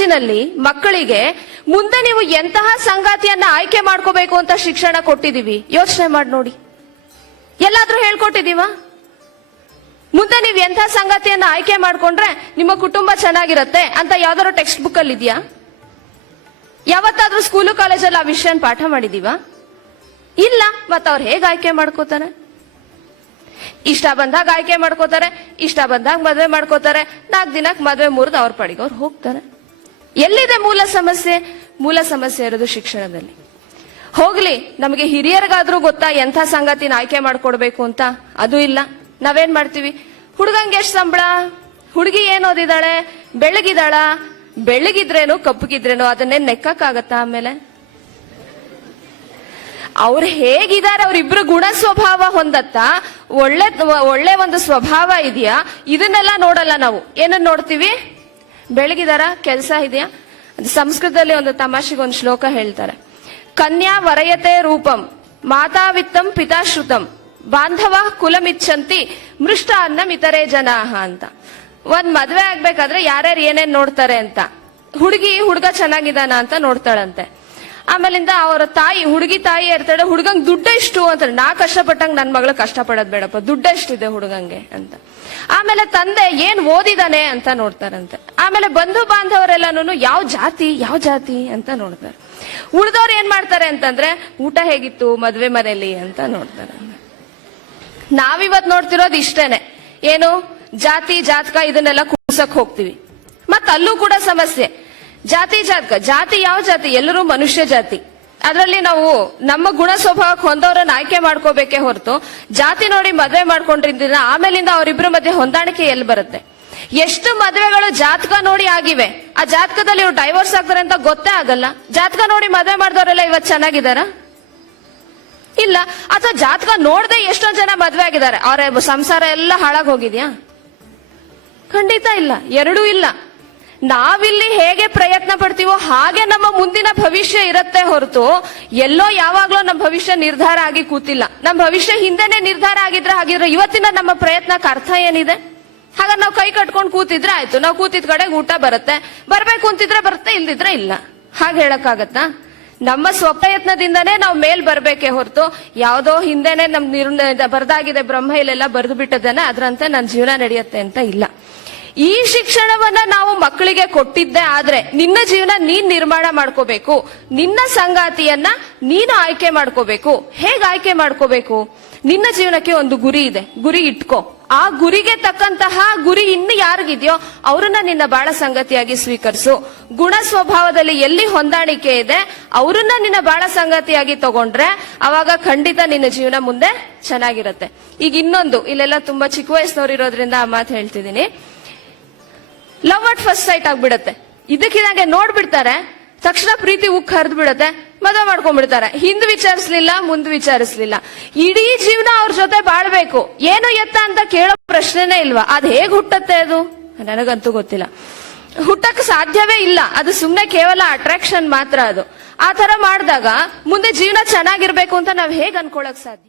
ಕಾಲೇಜಿನಲ್ಲಿ ಮಕ್ಕಳಿಗೆ ಮುಂದೆ ನೀವು ಎಂತಹ ಸಂಗಾತಿಯನ್ನ ಆಯ್ಕೆ ಮಾಡ್ಕೋಬೇಕು ಅಂತ ಶಿಕ್ಷಣ ಕೊಟ್ಟಿದೀವಿ, ಯೋಚನೆ ಮಾಡಿ ನೋಡಿ. ಎಲ್ಲಾದ್ರೂ ಹೇಳ್ಕೊಟ್ಟಿದೀವ? ಮುಂದೆ ನೀವು ಎಂಥ ಸಂಗಾತಿಯನ್ನ ಆಯ್ಕೆ ಮಾಡ್ಕೊಂಡ್ರೆ ನಿಮ್ಮ ಕುಟುಂಬ ಚೆನ್ನಾಗಿರತ್ತೆ ಅಂತ ಯಾವ್ದಾದ್ರು ಟೆಕ್ಸ್ಟ್ ಬುಕ್ ಅಲ್ಲಿ ಇದೆಯಾ? ಯಾವತ್ತಾದ್ರೂ ಸ್ಕೂಲು ಕಾಲೇಜಲ್ಲಿ ಆ ವಿಷಯನ ಪಾಠ ಮಾಡಿದೀವ? ಇಲ್ಲ. ಮತ್ತ ಅವ್ರು ಹೇಗೆ ಆಯ್ಕೆ ಮಾಡ್ಕೋತಾರೆ? ಇಷ್ಟ ಬಂದಾಗ ಆಯ್ಕೆ ಮಾಡ್ಕೋತಾರೆ, ಇಷ್ಟ ಬಂದಾಗ ಮದ್ವೆ ಮಾಡ್ಕೋತಾರೆ, 4 ದಿನಕ್ಕೆ ಮದ್ವೆ ಮುರಿದು ಅವ್ರ ಪಾಡಿಗೆ ಅವ್ರು ಹೋಗ್ತಾರೆ. ಎಲ್ಲಿದೆ ಮೂಲ ಸಮಸ್ಯೆ? ಮೂಲ ಸಮಸ್ಯೆ ಇರೋದು ಶಿಕ್ಷಣದಲ್ಲಿ. ಹೋಗ್ಲಿ, ನಮಗೆ ಹಿರಿಯರಿಗಾದ್ರೂ ಗೊತ್ತಾ ಎಂಥ ಸಂಗಾತಿನ ಆಯ್ಕೆ ಮಾಡ್ಕೊಡ್ಬೇಕು ಅಂತ? ಅದು ಇಲ್ಲ. ನಾವೇನ್ ಮಾಡ್ತೀವಿ? ಹುಡುಗಂಗೆ ಎಷ್ಟು ಸಂಬಳ, ಹುಡುಗಿ ಏನ್ ಓದಿದಾಳೆ, ಬೆಳಗಿದಾಳ, ಬೆಳಗಿದ್ರೇನು ಕಪ್ಪಗಿದ್ರೇನು ಅದನ್ನೇ ನೆಕ್ಕಕ್ಕಾಗತ್ತಾ? ಆಮೇಲೆ ಅವ್ರು ಹೇಗಿದ್ದಾರೆ, ಅವ್ರಿಬ್ರು ಗುಣ ಸ್ವಭಾವ ಹೊಂದತ್ತಾ, ಒಳ್ಳೆ ಒಂದು ಸ್ವಭಾವ ಇದೆಯಾ, ಇದನ್ನೆಲ್ಲ ನೋಡಲ್ಲ ನಾವು. ಏನನ್ನ ನೋಡ್ತೀವಿ? ಬೆಳಗಿದಾರ, ಕೆಲಸ ಇದೆಯಾ? ಸಂಸ್ಕೃತದಲ್ಲಿ ಒಂದು ತಮಾಷೆಗೆ ಒಂದು ಶ್ಲೋಕ ಹೇಳ್ತಾರೆ, ಕನ್ಯಾ ವರಯತೆ ರೂಪಂ ಮಾತಾವಿತ್ತಂ ಪಿತಾಶ್ರುತಂ ಬಾಂಧವ ಕುಲಮಿಚ್ಚಂತಿ ಮೃಷ್ಟ ಅನ್ನಂ ಇತರೆ ಜನಾಹ ಅಂತ. ಒಂದ್ ಮದ್ವೆ ಆಗ್ಬೇಕಾದ್ರೆ ಯಾರ್ಯಾರು ಏನೇನ್ ನೋಡ್ತಾರೆ ಅಂತ, ಹುಡುಗ ಚೆನ್ನಾಗಿದ್ದಾನ ಅಂತ ನೋಡ್ತಾಳಂತೆ. ಆಮೇಲಿಂದ ಅವರ ತಾಯಿ, ಹುಡುಗಿ ತಾಯಿ ಇರ್ತಾಳೆ, ಹುಡುಗಂಗ್ ದುಡ್ಡ ಎಷ್ಟು ಅಂತಾರೆ. ನಾ ಕಷ್ಟಪಟ್ಟಂಗ್ ನನ್ ಮಗಳು ಕಷ್ಟಪಡೋದ್ ಬೇಡಪ್ಪ, ದುಡ್ಡ ಎಷ್ಟಿದೆ ಹುಡುಗಂಗೆ ಅಂತ. ಆಮೇಲೆ ತಂದೆ ಏನ್ ಓದಿದಾನೆ ಅಂತ ನೋಡ್ತಾರಂತೆ. ಆಮೇಲೆ ಬಂಧು ಬಾಂಧವರೆಲ್ಲಾನು ಯಾವ ಜಾತಿ ಅಂತ ನೋಡ್ತಾರೆ. ಉಳ್ದವ್ರು ಏನ್ ಮಾಡ್ತಾರೆ ಅಂತಂದ್ರೆ ಊಟ ಹೇಗಿತ್ತು ಮದ್ವೆ ಮನೇಲಿ ಅಂತ ನೋಡ್ತಾರೆ. ನಾವಿವತ್ ನೋಡ್ತಿರೋದು ಇಷ್ಟೇನೆ. ಏನು ಜಾತಿ ಜಾತಕ ಇದನ್ನೆಲ್ಲ ಕೂರ್ಸಕ್ ಹೋಗ್ತೀವಿ. ಮತ್ ಅಲ್ಲೂ ಕೂಡ ಸಮಸ್ಯೆ. ಜಾತಿ ಜಾತಕ, ಜಾತಿ ಯಾವ ಜಾತಿ? ಎಲ್ಲರೂ ಮನುಷ್ಯ ಜಾತಿ. ಅದರಲ್ಲಿ ನಾವು ನಮ್ಮ ಗುಣ ಸ್ವಭಾವಕ್ಕೆ ಹೊಂದವ್ರನ್ನ ಆಯ್ಕೆ ಮಾಡ್ಕೋಬೇಕೇ ಹೊರತು ಜಾತಿ ನೋಡಿ ಮದ್ವೆ ಮಾಡ್ಕೊಂಡಿದ್ದ ಆಮೇಲಿಂದ ಅವರಿಬ್ಬರ ಮಧ್ಯೆ ಹೊಂದಾಣಿಕೆ ಎಲ್ಲಿ ಬರುತ್ತೆ? ಎಷ್ಟು ಮದ್ವೆಗಳು ಜಾತಕ ನೋಡಿ ಆಗಿವೆ, ಆ ಜಾತಕದಲ್ಲಿ ಇವ್ರು ಡೈವೋರ್ಸ್ ಆಗ್ತಾರೆ ಅಂತ ಗೊತ್ತೇ ಆಗಲ್ಲ. ಜಾತಕ ನೋಡಿ ಮದ್ವೆ ಮಾಡಿದವರೆಲ್ಲ ಇವತ್ತು ಚೆನ್ನಾಗಿದಾರ? ಇಲ್ಲ. ಅಥವಾ ಜಾತಕ ನೋಡದೆ ಎಷ್ಟೊಂದ್ ಜನ ಮದ್ವೆ ಆಗಿದ್ದಾರೆ, ಅವರ ಸಂಸಾರ ಎಲ್ಲ ಹಾಳಾಗಿ ಹೋಗಿದ್ಯಾ? ಖಂಡಿತ ಇಲ್ಲ, ಎರಡೂ ಇಲ್ಲ. ನಾವಿಲ್ಲಿ ಹೇಗೆ ಪ್ರಯತ್ನ ಪಡ್ತೀವೋ ಹಾಗೆ ನಮ್ಮ ಮುಂದಿನ ಭವಿಷ್ಯ ಇರತ್ತೆ ಹೊರತು ಎಲ್ಲೋ ಯಾವಾಗ್ಲೋ ನಮ್ಮ ಭವಿಷ್ಯ ನಿರ್ಧಾರ ಆಗಿ ಕೂತಿಲ್ಲ. ನಮ್ಮ ಭವಿಷ್ಯ ಹಿಂದೆನೆ ನಿರ್ಧಾರ ಹಾಗಿದ್ರೆ ಇವತ್ತಿನ ನಮ್ಮ ಪ್ರಯತ್ನಕ್ಕೆ ಅರ್ಥ ಏನಿದೆ? ಹಾಗಾದ್ರೆ ನಾವು ಕೈ ಕಟ್ಕೊಂಡು ಕೂತಿದ್ರೆ ಆಯ್ತು, ನಾವು ಕೂತಿದ್ ಕಡೆಗೆ ಊಟ ಬರುತ್ತೆ, ಬರ್ಬೇಕು ಅಂತಿದ್ರೆ ಬರುತ್ತೆ, ಇಲ್ದಿದ್ರೆ ಇಲ್ಲ. ಹಾಗೆ ಹೇಳಕ್ಕಾಗತ್ತಾ? ನಮ್ಮ ಸ್ವಪ್ರಯತ್ನದಿಂದನೇ ನಾವು ಮೇಲ್ ಬರ್ಬೇಕೇ ಹೊರತು ಯಾವುದೋ ಹಿಂದೆನೆ ನಮ್ ಬರ್ದಾಗಿದೆ ಬ್ರಹ್ಮ ಇಲ್ಲೆಲ್ಲ ಬರೆದು ಬಿಟ್ಟದನ್ನ ಅದ್ರಂತೆ ನನ್ನ ಜೀವನ ನಡೆಯುತ್ತೆ ಅಂತ ಇಲ್ಲ. ಈ ಶಿಕ್ಷಣವನ್ನ ನಾವು ಮಕ್ಕಳಿಗೆ ಕೊಟ್ಟಿದ್ದೆ ಆದ್ರೆ ನಿನ್ನ ಜೀವನ ನೀನ್ ನಿರ್ಮಾಣ ಮಾಡ್ಕೋಬೇಕು, ನಿನ್ನ ಸಂಗಾತಿಯನ್ನ ನೀನು ಆಯ್ಕೆ ಮಾಡ್ಕೋಬೇಕು. ಹೇಗೆ ಆಯ್ಕೆ ಮಾಡ್ಕೋಬೇಕು? ನಿನ್ನ ಜೀವನಕ್ಕೆ ಒಂದು ಗುರಿ ಇದೆ, ಗುರಿ ಇಟ್ಕೋ. ಆ ಗುರಿಗೆ ತಕ್ಕಂತಹ ಗುರಿ ಇನ್ನು ಯಾರಿಗಿದೆಯೋ ಅವ್ರನ್ನ ನಿನ್ನ ಬಾಳ ಸಂಗತಿಯಾಗಿ ಸ್ವೀಕರಿಸು. ಗುಣ ಸ್ವಭಾವದಲ್ಲಿ ಎಲ್ಲಿ ಹೊಂದಾಣಿಕೆ ಇದೆ ಅವ್ರನ್ನ ನಿನ್ನ ಬಾಳ ಸಂಗತಿಯಾಗಿ ತಗೊಂಡ್ರೆ ಅವಾಗ ಖಂಡಿತ ನಿನ್ನ ಜೀವನ ಮುಂದೆ ಚೆನ್ನಾಗಿರುತ್ತೆ. ಈಗ ಇನ್ನೊಂದು, ಇಲ್ಲೆಲ್ಲ ತುಂಬಾ ಚಿಕ್ಕ ವಯಸ್ಸಿನವ್ರು ಇರೋದ್ರಿಂದ ಆ ಮಾತು ಹೇಳ್ತಿದ್ದೀನಿ. ಲವ್ ಅಟ್ ಫಸ್ಟ್ ಸೈಟ್ ಆಗ್ಬಿಡತ್ತೆ. ಇದಕ್ಕಿದಂಗೆ ನೋಡ್ಬಿಡ್ತಾರೆ, ತಕ್ಷಣ ಪ್ರೀತಿ ಉಕ್ ಹರಿದು ಬಿಡತ್ತೆ, ಮದುವೆ ಮಾಡ್ಕೊಂಡ್ಬಿಡ್ತಾರೆ. ಹಿಂದ್ ವಿಚಾರಿಸ್ಲಿಲ್ಲ, ಮುಂದ್ ವಿಚಾರಿಸ್ಲಿಲ್ಲ. ಇಡೀ ಜೀವನ ಅವ್ರ ಜೊತೆ ಬಾಳ್ಬೇಕು, ಏನು ಎತ್ತ ಅಂತ ಕೇಳೋ ಪ್ರಶ್ನೆನೇ ಇಲ್ವಾ? ಅದ್ ಹೇಗ್ ಹುಟ್ಟತ್ತೆ? ಅದು ನನಗಂತೂ ಗೊತ್ತಿಲ್ಲ. ಹುಟ್ಟಕ್ ಸಾಧ್ಯವೇ ಇಲ್ಲ. ಅದು ಸುಮ್ನೆ ಕೇವಲ ಅಟ್ರಾಕ್ಷನ್ ಮಾತ್ರ. ಅದು ಆ ತರ ಮಾಡಿದಾಗ ಮುಂದೆ ಜೀವನ ಚೆನ್ನಾಗಿರ್ಬೇಕು ಅಂತ ನಾವ್ ಹೇಗ್ ಅನ್ಕೊಳಕ್ ಸಾಧ್ಯ?